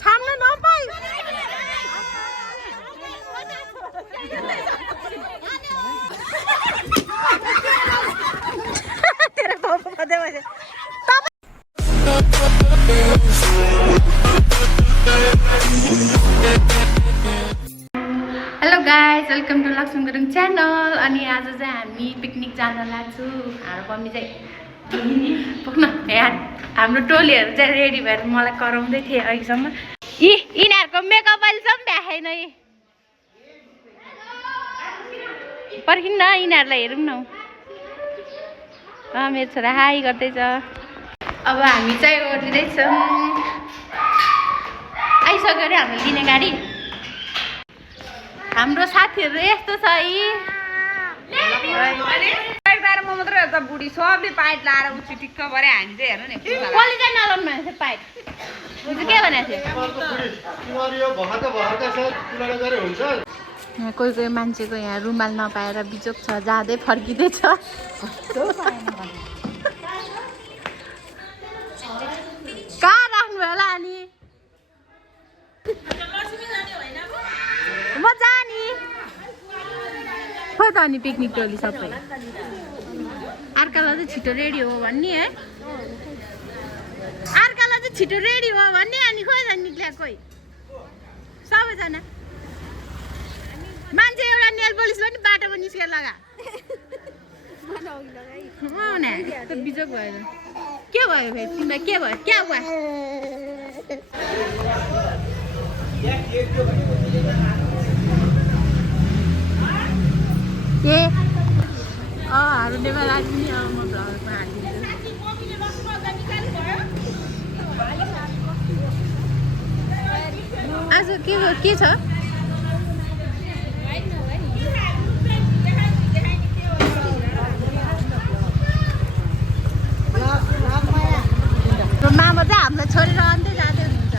छाम्न नपाइ तेरो पापा पदे बजे hello guys welcome to Laxmi Gurung channel अनि आज चाहिँ हामी पिकनिक जान लाग्छु हाम्रो मम्मी चाहिँ पुग्न यहाँ हाम्रो टोलीहरू चाहिँ रेडी भएर मलाई कराउँदै थिए अहिलेसम्म यिनीहरूको मेकअप अहिलेसम्म देखाएन पर्खिन् न यिनीहरूलाई हेरौँ न मेरो छोरा हाई गर्दैछ अब हामी चाहिँ ओर्लिँदैछौँ आइसक्यो अरे हाम्रो लिने गाडी हाम्रो साथीहरू यस्तो छ म मात्रै त बुढी सबले पाइट लाएर उची टिक्क गरे हामी चाहिँ हेर्नु नि कसले चाहिँ नलाउनु भनेको थियो पाइट के भनेको थियो यहाँ कोही कोही मान्छेको यहाँ रुमाल नपाएर बिजोक छ जाँदै फर्किँदैछ कहाँ राख्नु होला अनि म जाने खोइ त अनि पिकनिक टोली सबै अर्कालाई चाहिँ छिटो रेडी हो भन्ने है अर्कालाई चाहिँ छिटो रेडी हो भन्ने अनि खोइ त निक्ल्या कोही सबैजना मान्छे एउटा नेल पोलिस पनि बाटोमा निस्केर लगा बिजोक भयो के भयो फेरि तिमीलाई के भयो क्या हुआ के हाल्नेमा लाग्ने अब म भ्लगमा हालिदिन्छु आज के छ मामा चाहिँ हामीलाई छोडेर अन्त्य जाँदै हुनुहुन्छ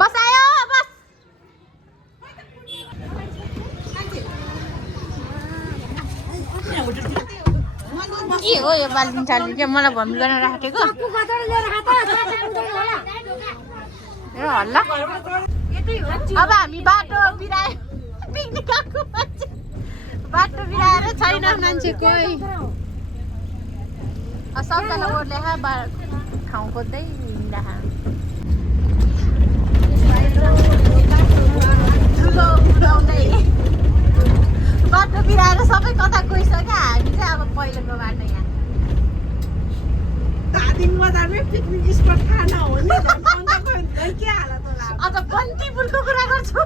बसायो बस के हो यो बाल्टिङ चाल्टिङ के मलाई भमी गर्न राखेको हल्ला अब हामी बाटो बिरायो पिकनिक गएको मान्छे बाटो बिराएर छैन मान्छे कोही सबजना ओर्ले ठाउँ खोज्दै हिँड्दा बाटो बिराएर सबै कता गइसक्यो हामी चाहिँ अब पहिलेको बाटो यहाँ दार्जिलिङ बजारमै पिकनिक स्पट खाना हो नि के हालत होला अझ बन्तीपुरको कुरा गर्छु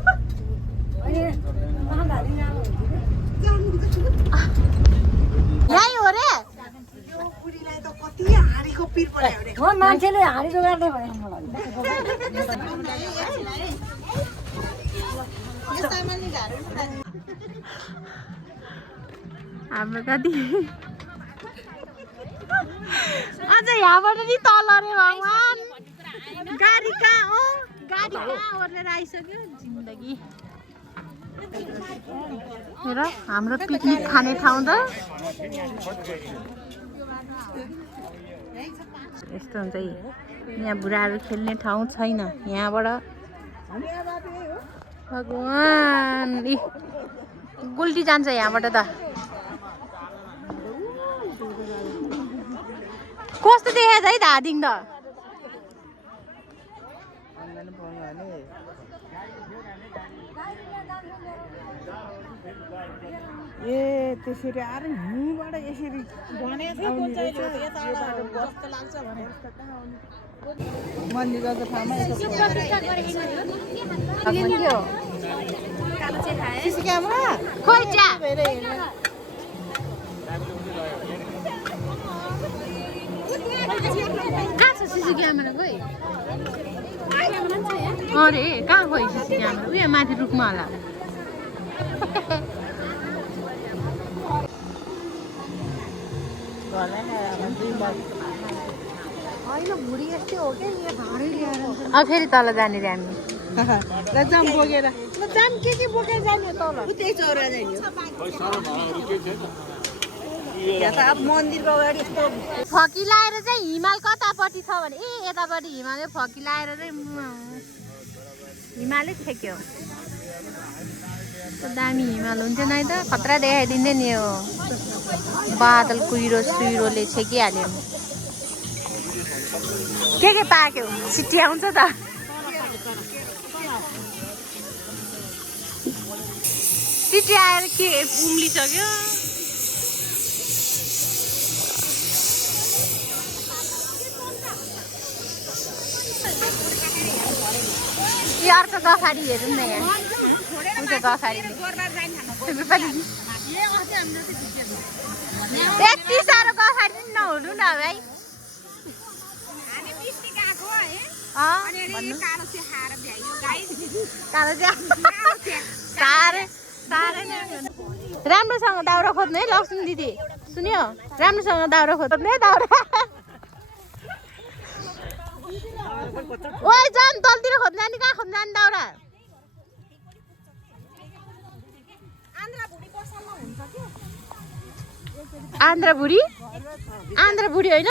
यही हो रे यो बुढीलाई त कति हाँडीको पिर पर्यो रे हो मान्छेले हाँडी जोगार्दै भयो मलाई हाम्रो कति अझ यहाँबाट नि तल रे भगवान् गाडी कहाँ ओर्लेर आइसक्यो जिन्दगी हेर हाम्रो पिकनिक खाने ठाउँ त यस्तो हुन्छ यहाँ बुढाहरू खेल्ने ठाउँ छैन यहाँबाट भगवान् गुल्टी जान्छ यहाँबाट त कस्तो देखा है धादिङ त ए त्यसरी आएर हिउँबाट यसरी मन्दिरको ठाउँमा सिसी क्यामेरा खोइ जा कहाँ छ सिसी क्यामेरा खोइ अरे कहाँ खोइ सिसी क्यामेरा उयो माथि रुखमा होला घरलाई होइन भुडी यस्तै हो क्या यहाँ ढाँडै ल्याएर अब फेरि तल जाने रे हामी ल जाम बोकेर जाम के बोकेर जाने तल उतै चौरा जाने यहाँ त अब मन्दिरको अगाडि यस्तो फकिलाएर चाहिँ हिमाल कतापट्टि छ भने ए यतापट्टि हिमालले फकिलाएर चाहिँ हिमालै ठेक्यो दामी हिमाल हुन्थ्यो नै त खतरा देखाइदिँदै नि यो बादल कुहिरो सुइरोले छेकिहाल्यो के पाक्यो छिट्टी आउँछ त छिट्टी आएर के उम्लिसक्यो यो अर्को गफाडी हेरौँ न यहाँ उता गफाडी यति साह्रो गफाडी नहुनु न भाइ राम्रोसँग दाउरा खोज्नु है लक्ष्मी दिदी सुन्यो राम्रोसँग दाउरा खोज्नु है दाउरा ओइ जान तलतिर खोज्नु जाने कहाँ खोज्नु जाने दाउरा आन्द्रा बुढी होइन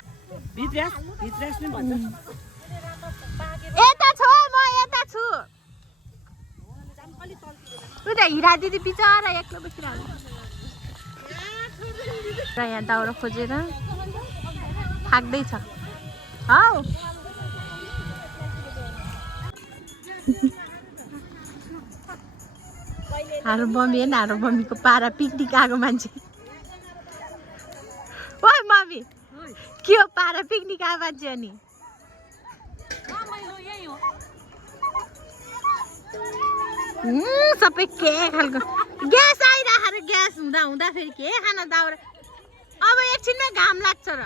यता छु म यता छु उता हिरा दिदी बिचरा एक्लो बसिरहेको र यहाँ दाउरा खोजेर थाक्दैछ हौ हारो मम्मी होइन हारो मम्मीको पारा पिकनिक आएको मान्छे ओइ मम्मी के हो पारा पिकनिक आएको मान्छे अनि सबै के खालको ग्यास आइराखेर ग्यास हुँदा फेरि के खाना दाउरा अब एकछिनमै घाम लाग्छ र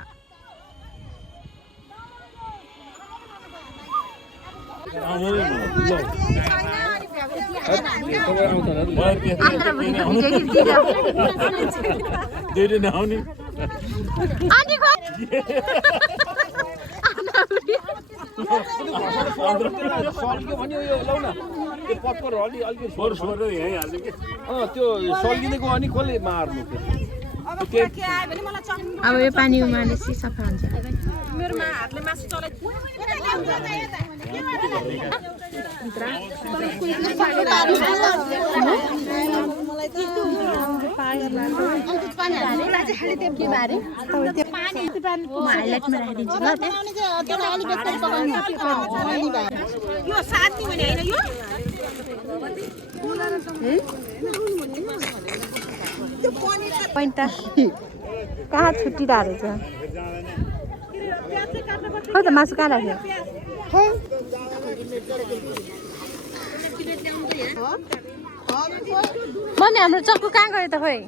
त्यो सल्किँदैको अनि कसले मार्नु अब यो पानी उमालेपछि सफा हुन्छ मेरोमा हातले मासु चलाइ हाइलाइटमा राखिदिन्छु ल यो साथी भने हैन यो पैन्ट कहाँ छुट्टिरहेको रहेछ खै त मासु कहाँ राख्यो भने हाम्रो चक्कु कहाँ गयो त खोइ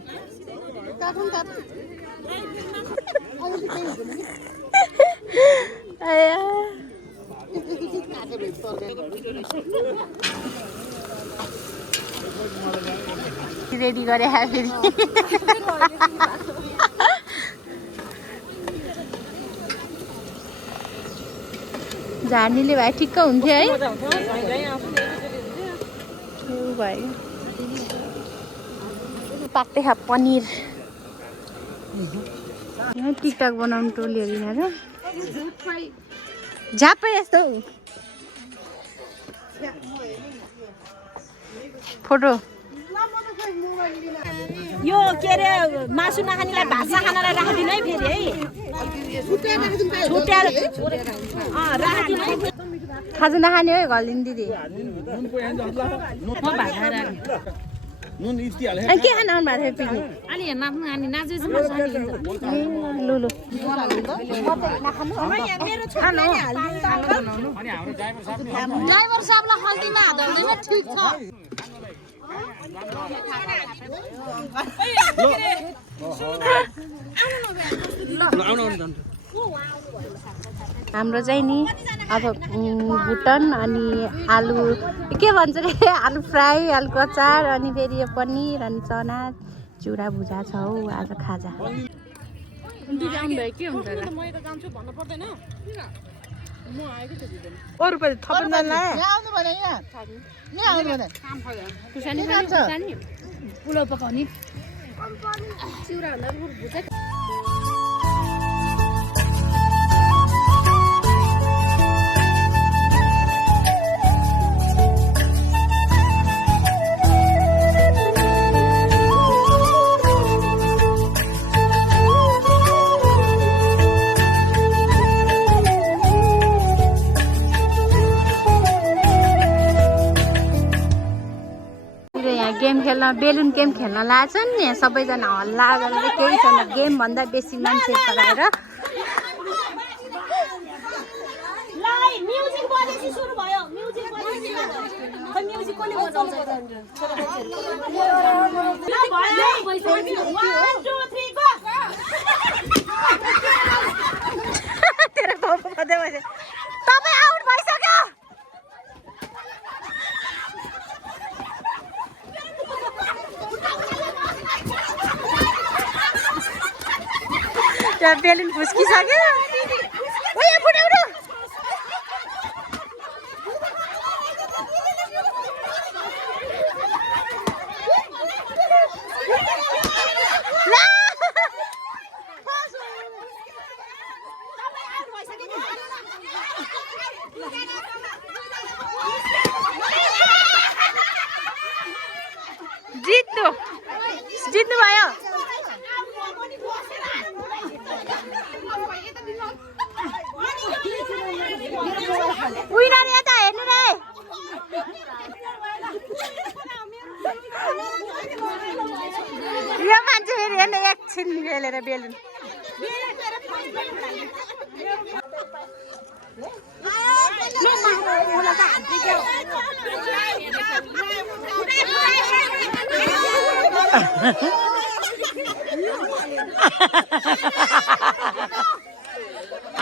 रेडी गरे फेरि झार्नीले भए ठिक्क हुन्थ्यो है भयो पाक्दै खा पनिर टिकटक बनाउनु टोलीहरू यिनीहरू झापै यस्तो फोटो यो के अरे मासु नखानेलाई भाषा खानालाई राखिदिनु है फेरि है छुट्याएर राखिदिनु है खाजा नखाने हो घलिदिनु दिदी नुन इस्ती हाले अनि के खान आउनु भएको थियो पिकनिक अलि नाच्नु खाने नाच्नु लु लु मेरो छोराले हाल्दिनु ड्राइभर साहबलाई हल्दीमा हात हाल्दैमा ठीक छ हाम्रो चाहिँ नि अब भुटन अनि आलु के भन्छ रे आलु फ्राई आलुको अचार अनि फेरि यो पनिर अनि चना चुरा भुजा छ हौ आज खाजा अरू पनि थप्नु आउनु भने यहाँ आउनु भने खुर्सानी खाने खुर्सानी पुलाउ पकाउने चिउरा भन्दा भुजा गेम खेल्न बेलुन गेम खेल्न लाग्छन् नि सबैजना हल्ला गरेर केही छैन गेम भन्दा बेसी मान्छे पराएर म्युजिक बजेपछि सुरु भयो म्युजिक बजेपछि खै म्युजिक कसले बजाउँछ तेरो बाबु बजे बजे तपाईँ आउट भइसक्यो त्यहाँ बेलुन फुस्किसक्यो उयो फुटाउनु जित्नु भयो विनर यता हेर्नु रे यो मान्छे फेरि हेर्नु एकछिन खेलेर बेलुन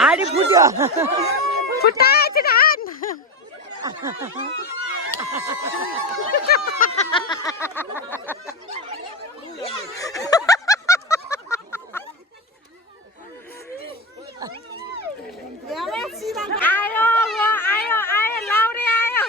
आडी फुट्यो फुटाएछ धान आयो आयो आयो लाउरे आयो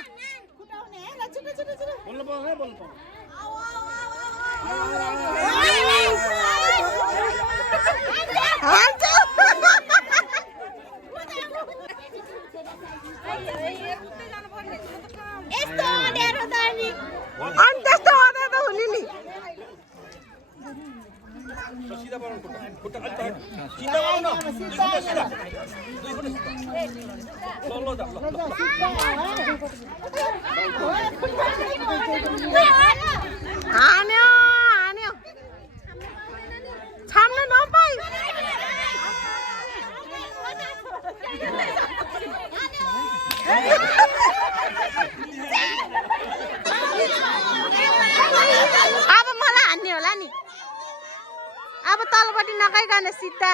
यस्तो अँध्यारो त नि अनि त्यस्तो गर्दा त हुने नि सिधा बनाउनु खुट्टा अलि तल सिधा बनाउन सिधा दुई खुट्टा ल ल ल हान्यो हान्यो छाम्नु नपाइ अब मलाई हान्ने होला नि अब तलपट्टि नगइकन सिधा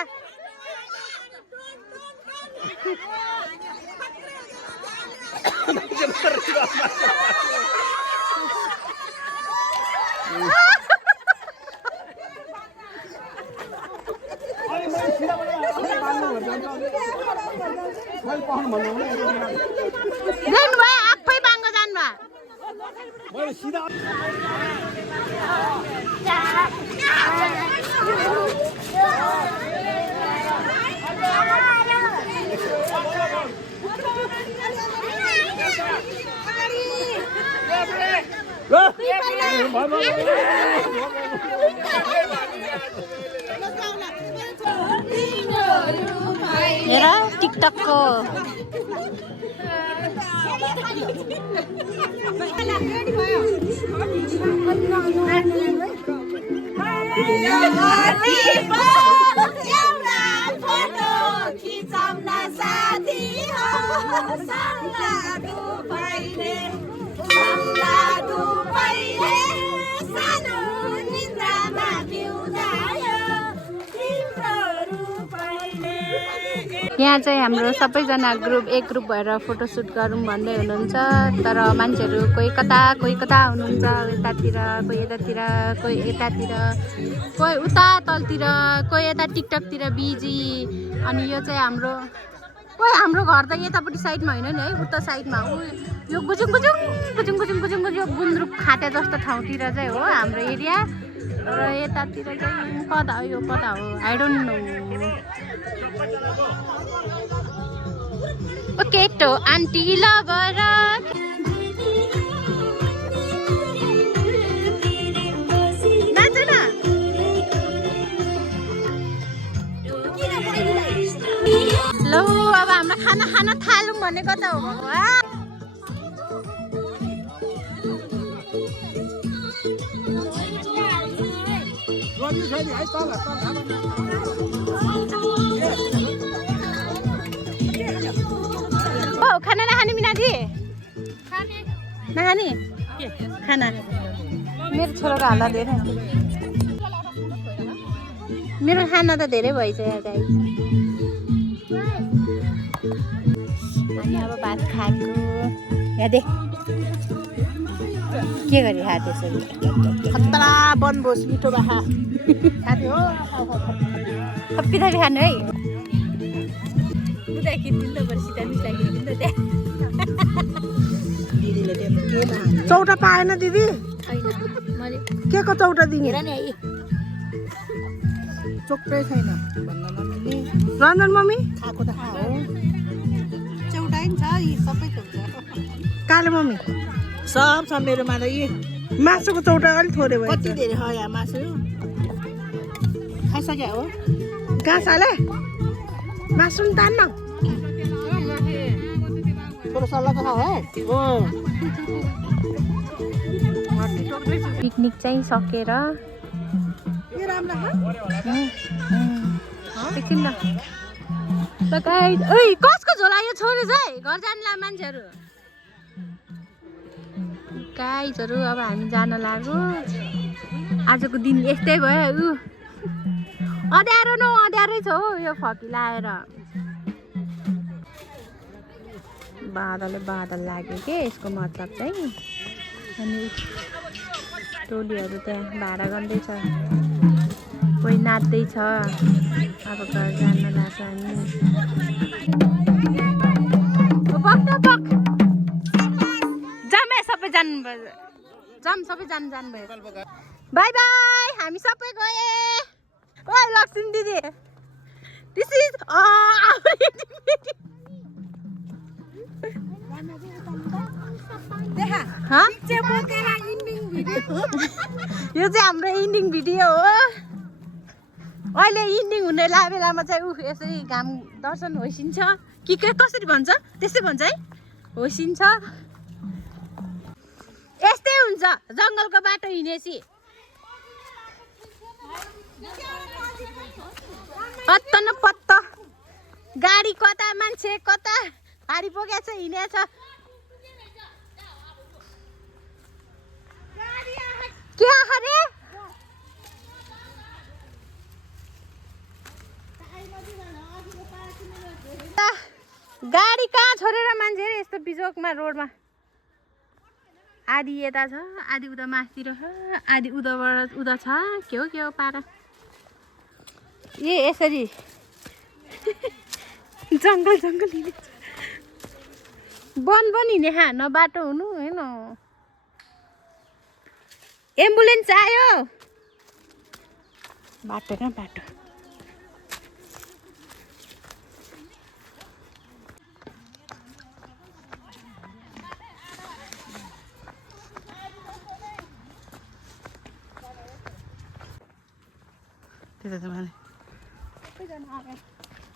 जानुभयो आफै बाङ्गो जानुभयो मैले सिधा हेर टिकटकको यहाँ चाहिँ हाम्रो सबैजना एक ग्रुप भएर फोटोसुट गरौँ भन्दै हुनुहुन्छ तर मान्छेहरू कोही कता हुनुहुन्छ यतातिर कोही यतातिर कोही यतातिर कोही उता तलतिर कोही यता टिकटकतिर बिजी अनि यो चाहिँ हाम्रो ओइ हाम्रो घर त यतापट्टि साइडमा होइन नि है उता साइडमा ऊ यो गुजुङ गुजुङ गुजुङ गुजुङ गुजुङ गुजुङ गुन्द्रुक खाटे जस्तो ठाउँतिर चाहिँ हो हाम्रो एरिया र यतातिर चाहिँ कता हो यो कता हो आई डोन्ट नो ओके टो आन्टी लभर नाच न लौ अब हाम्रो खाना खाना थालौँ भनेको त हो भगवान् ओ खाना नखाने मिनादी नखाने खाना मेरो छोराको हाल्दा धेरै मेरो खाना त धेरै भइसक्यो गाई अनि अब भात खाएको हेर्दै के गरी खा त्यसरी खतरा बनभोज मिठो बाखा खाने हो थप्पी थपी खानु है उता किन्नु त बरु सिधा मिस लागिदिनु त त्यहाँ दिदीले दिनु के नहाल्नु चौटा पाएन दिदी छैन मैले के को चौटा दिने हेर नि है चोक्टै छैन भन्न नमिल्ने रन्जन मम्मी खाएको त खा हो चौटाइ नि छ यी सबै हुन्छ काले मम्मी सब छ मेरोमा त यी मासुको चौटा अलिक थोरै भयो कति धेरै हो यहाँ मासु खाइसक्यो हो घाँस हाले मासु नि तान्न थोरै सल्लाह खा है हो पिकनिक चाहिँ सकेर के राम्रो एकछिन ल ओइ कसको झोला यो छोरी चाहिँ घर जानुला मान्छेहरू गाइजहरू अब हामी जान लाग्यो आजको दिन यस्तै भयो ऊ अँध्यारो न अँध्यारै छ हौ यो फकी लाएर बादल लाग्यो के यसको मतलब चाहिँ अनि टोलीहरू त्यहाँ भाडा गर्दैछ कोही नाच्दैछ अब घर जान लाग्छ हामी जम्मै सबै जानुभयो सबै जानुभयो बाई बाई हामी सबै गए ओ लक्ष्मी दिदी दिस इज यो चाहिँ हाम्रो इन्डिङ भिडियो हो अहिले इन्डिङ हुने बेलामा चाहिँ यसरी घाम दर्शन होइसिन्छ कि कसरी भन्छ त्यस्तै भन्छ है होइसिन्छ यस्तै हुन्छ जङ्गलको बाटो हिँडेपछि पत्त न पत्त गाडी कता मान्छे कता भारी बोकेछ हिँडेछ के अरे गाडी कहाँ छोडेर मान्छेहरू यस्तो बिचोकमा रोडमा आधी यता छ आधी उता मासतिर छ आधी उताबाट उता छ के हो पारा ए यसरी जङ्गल हिँड्ने वन हिँड्ने खा न बाटो हुनु होइन एम्बुलेन्स आयो बाटो न बाटो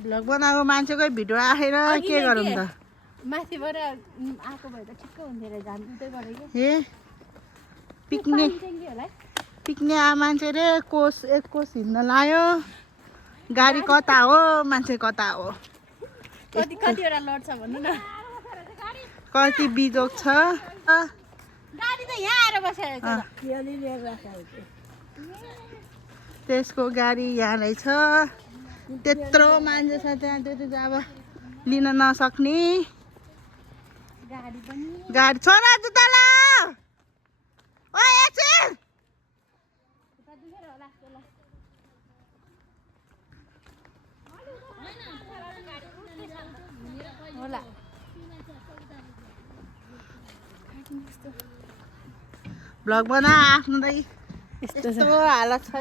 भ्लग बनाएको मान्छेकै भिडियो आएर के गरौँ त माथिबाट आएको भए त ठिक्क हुन्थ्यो रहेछ हामी उतै गरेको ए पिक्ने मान्छे रे कोस एक कोस हिँड्न लायो गाडी कता हो मान्छे कता हो कतिवटा लड्छ भन्नु न कति बिजोक छ गाडी त यहाँ आएर बसेको त्यसको गाडी यहाँ रहेछ त्यत्रो मान्छे छ त्यहाँ त्यो चाहिँ अब लिन नसक्ने गाडी छोरा जुत्ता ल होला भ्लग बना आफ्नो दाइ यस्तो हालत छ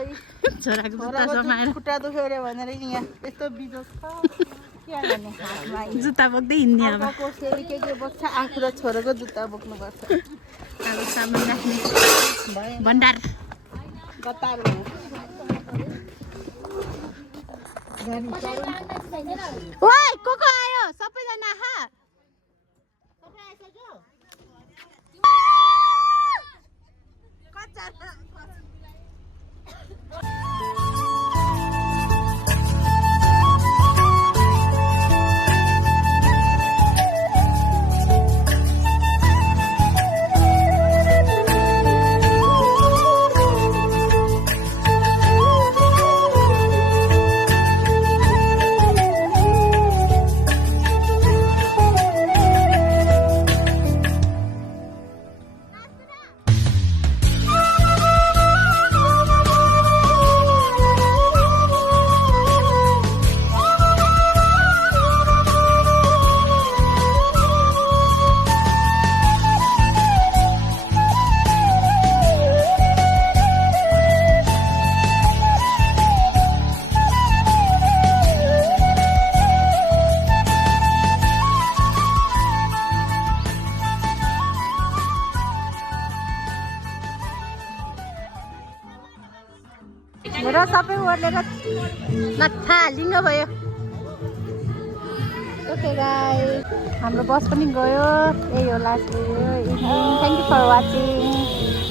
छोराको जुत्ता समाएर खुट्टा दुख्यो अरे भनेर यहाँ यस्तो बिजोग छ के गर्ने हातमा जुत्ता बोक्दै हिँड्ने अब कसले के बोक्छ आफू र छोराको जुत्ता बोक्नुपर्छ अब सामान राख्ने भण्डार गतार ओइ को आयो सबैजना आहा र सबै ओर्लेर नत्था लिङ्ग भयो ओके गाइस हाम्रो बस पनि गयो यही हो last video thank you for watching